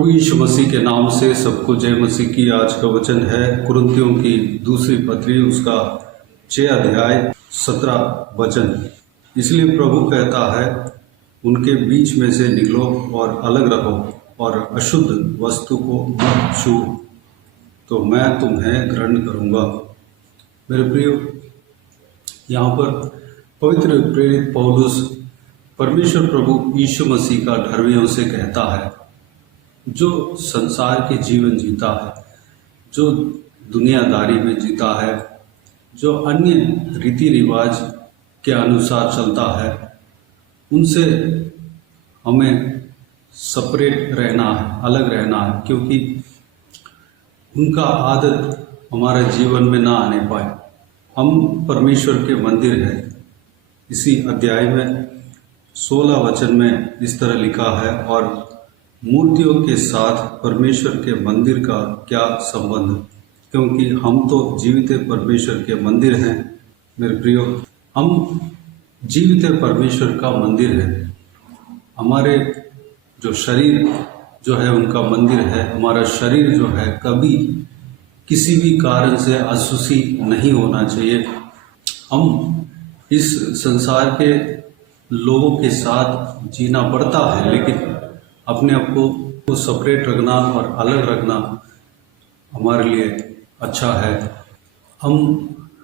प्रभु यीशु मसीह के नाम से सबको जय मसीह की। आज का वचन है कुरिन्थियों की दूसरी पत्री, उसका 6 अध्याय 17 वचन। इसलिए प्रभु कहता है, उनके बीच में से निकलो और अलग रहो और अशुद्ध वस्तु को मत छू, तो मैं तुम्हें ग्रहण करूँगा। मेरे प्रियो, यहाँ पर पवित्र प्रेरित पौलुस परमेश्वर प्रभु यीशु मसीह का धर्मियों से कहता है, जो संसार के जीवन जीता है, जो दुनियादारी में जीता है, जो अन्य रीति रिवाज के अनुसार चलता है, उनसे हमें सेपरेट रहना है, अलग रहना है, क्योंकि उनका आदत हमारे जीवन में ना आने पाए। हम परमेश्वर के मंदिर हैं। इसी अध्याय में 16 वचन में इस तरह लिखा है, और मूर्तियों के साथ परमेश्वर के मंदिर का क्या संबंध, क्योंकि हम तो जीवित परमेश्वर के मंदिर हैं। मेरे प्रियो, हम जीवित परमेश्वर का मंदिर है। हमारे जो शरीर जो है उनका मंदिर है। हमारा शरीर जो है कभी किसी भी कारण से अशुद्धि नहीं होना चाहिए। हम इस संसार के लोगों के साथ जीना पड़ता है, लेकिन अपने आप को सेपरेट रखना और अलग रखना हमारे लिए अच्छा है। हम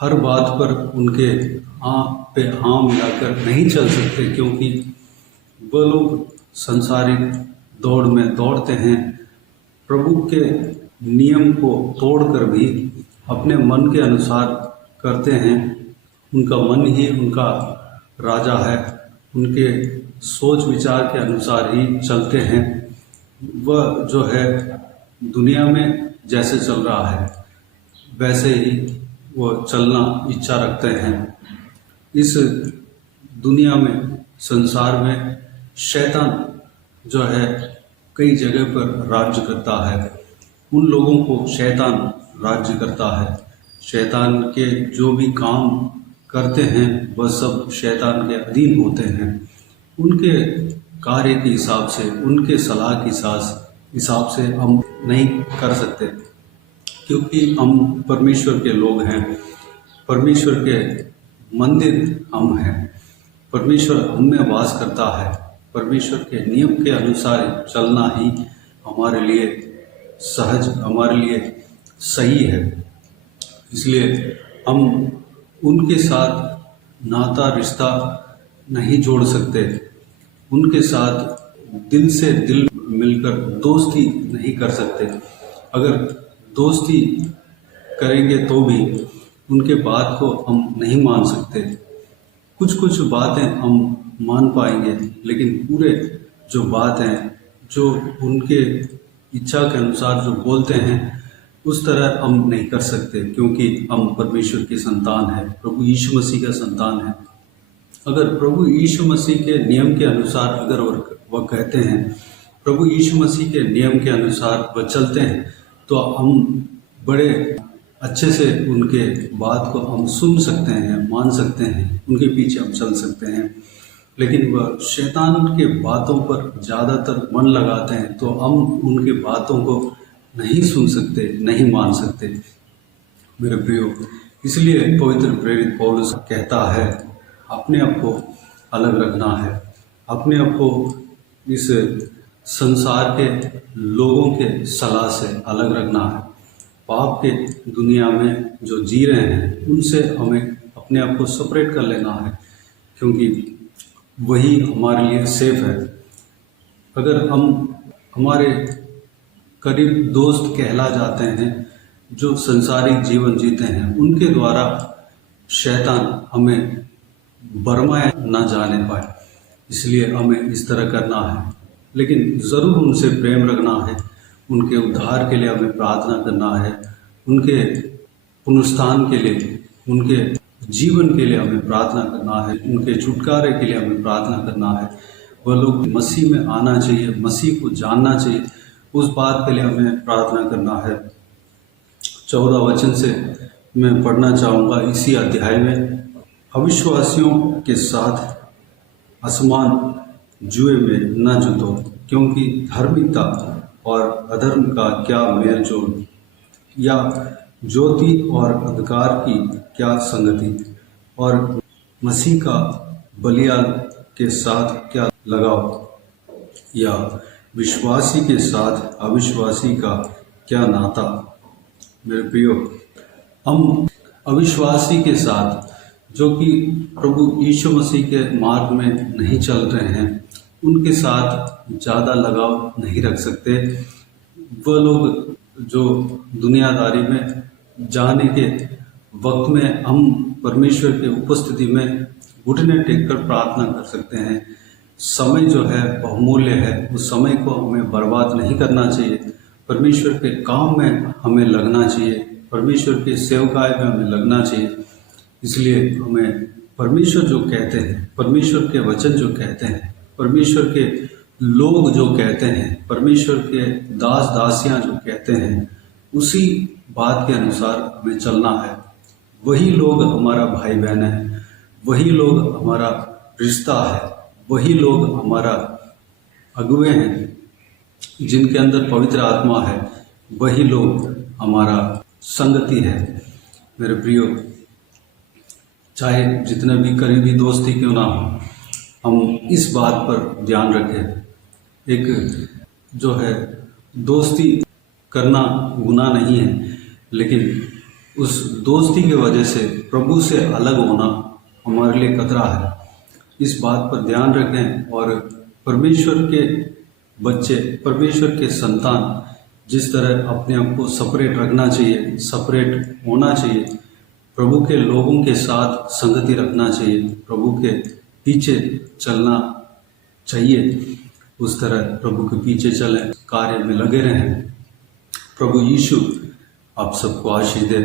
हर बात पर उनके हाँ पे हाँ मिलाकर नहीं चल सकते, क्योंकि वो लोग संसारिक दौड़ में दौड़ते हैं। प्रभु के नियम को तोड़कर भी अपने मन के अनुसार करते हैं। उनका मन ही उनका राजा है। उनके सोच विचार के अनुसार ही चलते हैं। वह जो है दुनिया में जैसे चल रहा है वैसे ही वो चलना इच्छा रखते हैं। इस दुनिया में, संसार में शैतान जो है कई जगह पर राज्य करता है। उन लोगों को शैतान राज्य करता है। शैतान के जो भी काम करते हैं वह सब शैतान के अधीन होते हैं। उनके कार्य के हिसाब से, उनके सलाह के हिसाब से हम नहीं कर सकते, क्योंकि हम परमेश्वर के लोग हैं। परमेश्वर के मंदिर हम हैं। परमेश्वर हम में वास करता है। परमेश्वर के नियम के अनुसार चलना ही हमारे लिए सहज, हमारे लिए सही है। इसलिए हम उनके साथ नाता रिश्ता नहीं जोड़ सकते। उनके साथ दिल से दिल मिलकर दोस्ती नहीं कर सकते। अगर दोस्ती करेंगे तो भी उनके बात को हम नहीं मान सकते। कुछ बातें हम मान पाएंगे, लेकिन पूरे जो बात हैं, जो उनके इच्छा के अनुसार जो बोलते हैं, उस तरह हम नहीं कर सकते, क्योंकि हम परमेश्वर की संतान हैं, प्रभु यीशु मसीह का संतान है। अगर प्रभु यीशु मसीह के नियम के अनुसार अगर वह कहते हैं, प्रभु यीशु मसीह के नियम के अनुसार वह चलते हैं, तो हम बड़े अच्छे से उनके बात को हम सुन सकते हैं, मान सकते हैं, उनके पीछे हम चल सकते हैं। लेकिन वह शैतान के बातों पर ज़्यादातर मन लगाते हैं, तो हम उनके बातों को नहीं सुन सकते, नहीं मान सकते। मेरे प्रियो, इसलिए पवित्र प्रेरित पौलुस कहता है, अपने आप को अलग रखना है। अपने आप को इस संसार के लोगों के सलाह से अलग रखना है। पाप के दुनिया में जो जी रहे हैं उनसे हमें अपने आप को सेपरेट कर लेना है, क्योंकि वही हमारे लिए सेफ है। अगर हम हमारे करीब दोस्त कहला जाते हैं जो संसारिक जीवन जीते हैं, उनके द्वारा शैतान हमें बरमाए ना जाने पाए, इसलिए हमें इस तरह करना है। लेकिन ज़रूर उनसे प्रेम रखना है। उनके उद्धार के लिए हमें प्रार्थना करना है। उनके पुनरुत्थान के लिए, उनके जीवन के लिए हमें प्रार्थना करना है। उनके छुटकारे के लिए हमें प्रार्थना करना है। वह लोग मसीह में आना चाहिए, मसीह को जानना चाहिए, उस बात के लिए हमें प्रार्थना करना है। 14 वचन से मैं पढ़ना चाहूँगा इसी अध्याय में। अविश्वासियों के साथ असमान जुए में न जुटो, क्योंकि धार्मिकता और अधर्म का क्या मेल जोल, या ज्योति और अंधकार की क्या संगति, और मसीह का बलियान के साथ क्या लगाव, या विश्वासी के साथ अविश्वासी का क्या नाता। मेरे प्रियो, हम अविश्वासी के साथ जो कि प्रभु यीशु मसीह के मार्ग में नहीं चल रहे हैं, उनके साथ ज़्यादा लगाव नहीं रख सकते। वह लोग जो दुनियादारी में जाने के वक्त में हम परमेश्वर के उपस्थिति में घुटने टेक कर प्रार्थना कर सकते हैं। समय जो है बहुमूल्य है, उस समय को हमें बर्बाद नहीं करना चाहिए। परमेश्वर के काम में हमें लगना चाहिए, परमेश्वर के सेवकाई में हमें लगना चाहिए। इसलिए हमें परमेश्वर जो कहते हैं, परमेश्वर के वचन जो कहते हैं, परमेश्वर के लोग जो कहते हैं, परमेश्वर के दास दासियां जो कहते हैं, उसी बात के अनुसार हमें चलना है। वही लोग हमारा भाई बहन है, वही लोग हमारा रिश्ता है, वही लोग हमारा अगुवे हैं, जिनके अंदर पवित्र आत्मा है, वही लोग हमारा संगति है। मेरे प्रियो, चाहे जितने भी करीबी दोस्ती क्यों ना हो, हम इस बात पर ध्यान रखें। एक जो है दोस्ती करना गुनाह नहीं है, लेकिन उस दोस्ती की वजह से प्रभु से अलग होना हमारे लिए खतरा है। इस बात पर ध्यान रखें और परमेश्वर के बच्चे, परमेश्वर के संतान जिस तरह अपने आप को सेपरेट रखना चाहिए, सेपरेट होना चाहिए, प्रभु के लोगों के साथ संगति रखना चाहिए, प्रभु के पीछे चलना चाहिए, उस तरह प्रभु के पीछे चलें, कार्य में लगे रहें। प्रभु यीशु आप सबको आशीष दे।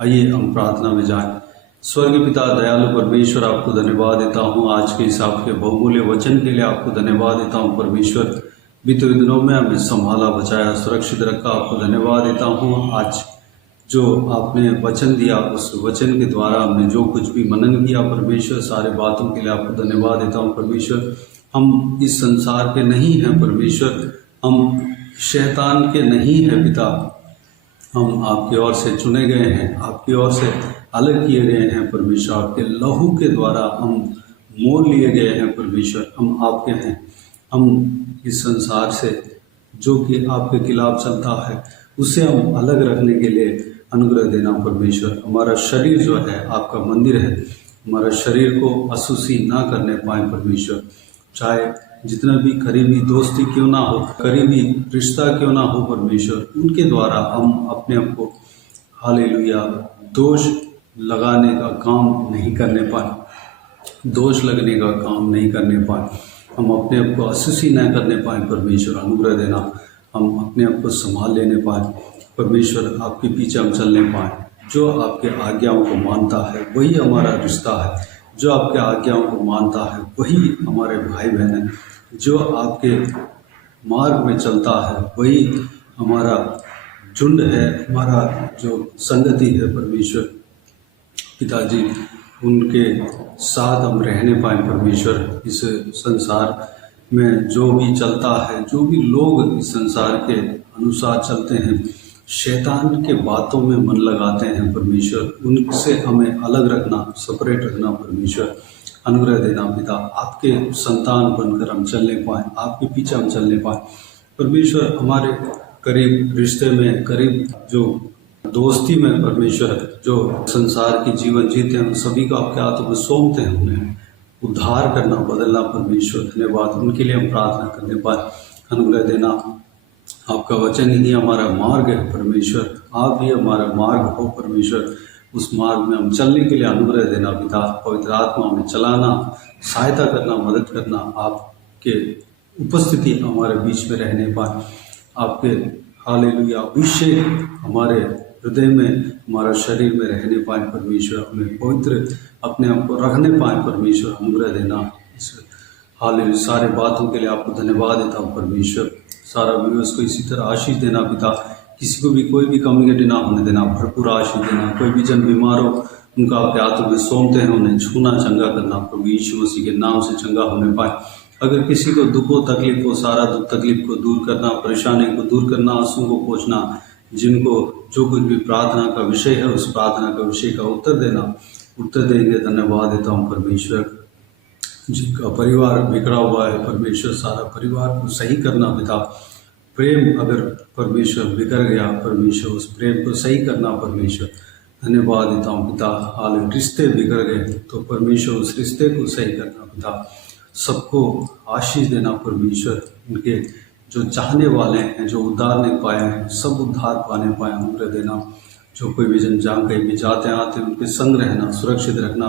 आइए हम प्रार्थना में जाएं। स्वर्गीय पिता, दयालु परमेश्वर, आपको धन्यवाद देता हूँ आज के इस आपके बहुमूल्य वचन के लिए। आपको धन्यवाद देता हूँ परमेश्वर, बीते दिनों में हमें संभाला, बचाया, सुरक्षित रखा। आपको धन्यवाद देता हूँ आज जो आपने वचन दिया, उस वचन के द्वारा हमने जो कुछ भी मनन किया परमेश्वर, सारे बातों के लिए आपको धन्यवाद देता हूँ परमेश्वर। हम इस संसार के नहीं हैं परमेश्वर, हम शैतान के नहीं हैं पिता, हम आपकी ओर से चुने गए हैं, आपकी ओर से अलग किए गए हैं परमेश्वर। आपके लहू के द्वारा हम मोल लिए गए हैं परमेश्वर, हम आपके हैं। हम इस संसार से जो कि आपके खिलाफ चलता है उसे हम अलग रखने के लिए अनुग्रह देना परमेश्वर। हमारा शरीर जो है आपका मंदिर है, हमारा शरीर को अशुद्धि ना करने पाए परमेश्वर। चाहे जितना भी करीबी दोस्ती क्यों ना हो, करीबी रिश्ता क्यों ना हो परमेश्वर, उनके द्वारा हम अपने आप को हालेलुया दोष लगाने का काम नहीं करने पाए, दोष लगने का काम नहीं करने पाए, हम अपने आप को अशुद्धि न करने पाए परमेश्वर। अनुग्रह देना, हम अपने आप को संभाल लेने पाए परमेश्वर, आपके पीछे हम चलने पाए। जो आपके आज्ञाओं को मानता है वही हमारा रिश्ता है, जो आपके आज्ञाओं को मानता है वही हमारे भाई बहन हैं, जो आपके मार्ग में चलता है वही हमारा झुंड है, हमारा जो संगति है परमेश्वर। पिताजी, उनके साथ हम रहने पाए परमेश्वर। इस संसार में जो भी चलता है, जो भी लोग इस संसार के अनुसार चलते हैं, शैतान के बातों में मन लगाते हैं परमेश्वर, उनसे हमें अलग रखना, सेपरेट रखना परमेश्वर। अनुग्रह देना पिता, आपके संतान बनकर हम चलने पाए, आपके पीछे हम चलने पाए परमेश्वर। हमारे करीब रिश्ते में, करीब जो दोस्ती में परमेश्वर, जो संसार की जीवन जीते हैं, सभी को आपके हाथों में सौंपते हैं, उन्हें उद्धार करना, बदलना परमेश्वर। धन्यवाद, उनके लिए हम प्रार्थना करने पाए। अनुग्रह देना, आपका वचन ही हमारा मार्ग है परमेश्वर, आप ही हमारा मार्ग हो परमेश्वर। उस मार्ग में हम चलने के लिए अनुग्रह देना पिता। पवित्र आत्मा में चलाना, सहायता करना, मदद करना, आपके उपस्थिति हमारे बीच में रहने पाए, आपके हालेलुया अभिषेक हमारे हृदय में, हमारा शरीर में रहने पाए परमेश्वर। हमें पवित्र अपने आप को रखने पाए परमेश्वर। अनुग्रह देना। इस हालेलुया सारे बातों के लिए आपको धन्यवाद देता हूँ परमेश्वर। सारा व्यूअर्स को इसी तरह आशीष देना पिता, किसी को भी कोई भी कम्युनिटी ना होने देना, भरपूर आशीष देना। कोई भी जन बीमार हो, उनका आपके हाथों में सौंपते हैं, उन्हें छूना, चंगा करना, प्रभु यीशु मसीह के नाम से चंगा होने पाए। अगर किसी को दुख हो, तकलीफ हो, सारा दुख तकलीफ को दूर करना, परेशानी को दूर करना, आंसू को पोंछना, जिनको जो कुछ भी प्रार्थना का विषय है उस प्रार्थना का विषय का उत्तर देना, उत्तर देंगे। धन्यवाद देता हूँ परमेश्वर। जिनका परिवार बिखरा हुआ है, परमेश्वर सारा परिवार को सही करना पिता। प्रेम अगर परमेश्वर बिखर गया, परमेश्वर उस प्रेम को सही करना परमेश्वर। धन्यवाद देता हूँ पिता। हाल रिश्ते बिगड़ गए तो परमेश्वर उस रिश्ते को सही करना पिता। सबको आशीष देना परमेश्वर। उनके जो चाहने वाले हैं, जो उद्धार नहीं पाए हैं, सब उद्धार पाने पाए, अनुग्रह देना। जो कोई भी जन जहाँ कहीं भी जाते आते उनके संग रहना, सुरक्षित रखना।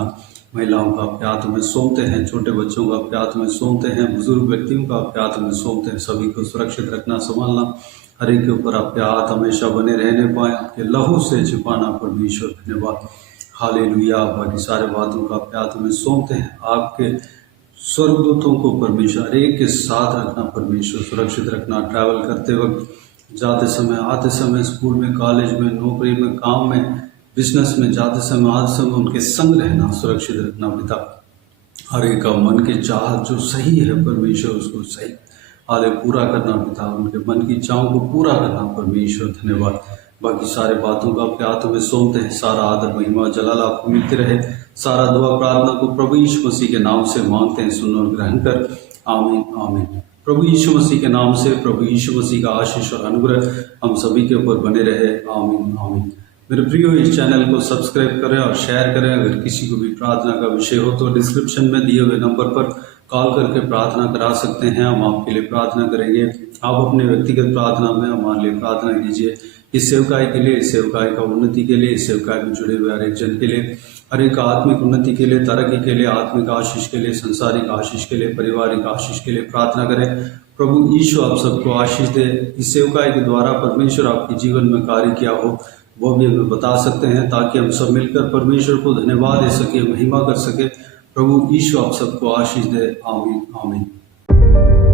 महिलाओं का आपके हाथ में सौंपते हैं, छोटे बच्चों का आपके हाथ में सौंपते हैं, बुजुर्ग व्यक्तियों का आपके हाथ में सौंपते हैं। सभी को सुरक्षित रखना, संभालना। हर एक के ऊपर आपके हाथ हमेशा बने रहने पाए, आपके लहू से छिपाना परमेश्वर। धन्यवाद। हालेलुया। बाकी सारे बातों का आपके हाथ में सौंपते हैं। आपके स्वर्गदूतों को परमेश्वर एक के साथ रखना परमेश्वर, सुरक्षित रखना। ट्रैवल करते वक्त, जाते समय, आते समय, स्कूल में, कॉलेज में, नौकरी में, काम में, बिजनेस में, जाते समय, आते समय उनके संग रहना, सुरक्षित रखना पिता। हर एक का मन की चाह जो सही है परमेश्वर उसको सही हाले पूरा करना पिता। उनके मन की चाहों को पूरा करना परमेश्वर। धन्यवाद। बाकी सारे बातों को आपके हाथों में सौंपते हैं। सारा आदर महिमा जलाल आपको मिलते रहे। सारा दुआ प्रार्थना को प्रभु यीशु मसीह के नाम से मांगते हैं, सुन और ग्रहण कर। आमीन आमीन। प्रभु यीशु मसीह के नाम से प्रभु यीशु मसीह का आशीष और अनुग्रह हम सभी के ऊपर बने रहे। आमीन आमीन। मेरे प्रियो, इस चैनल को सब्सक्राइब करें और शेयर करें। अगर किसी को भी प्रार्थना का विषय हो तो डिस्क्रिप्शन में दिए हुए नंबर पर कॉल करके प्रार्थना करा सकते हैं। हम आपके लिए प्रार्थना करेंगे। आप अपने व्यक्तिगत प्रार्थना में हमारे लिए प्रार्थना कीजिए। इस सेवकाई के लिए, इस सेवकाई का उन्नति के लिए, इस सेवकाई में जुड़े हुए हर एक जन के लिए, हर एक आत्मिक उन्नति के लिए, तरक्की के लिए, आत्मिक आशीष के लिए, संसारिक आशीष के लिए, पारिवारिक आशीष के लिए प्रार्थना करें। प्रभु यीशु आप सबको आशीष दे। इस सेवकाई के द्वारा परमेश्वर आपके जीवन में कार्य किया हो वो भी हमें बता सकते हैं, ताकि हम सब मिलकर परमेश्वर को धन्यवाद दे सके, महिमा कर सके। प्रभु यीशु आप सबको आशीष दे। आमीन आमीन।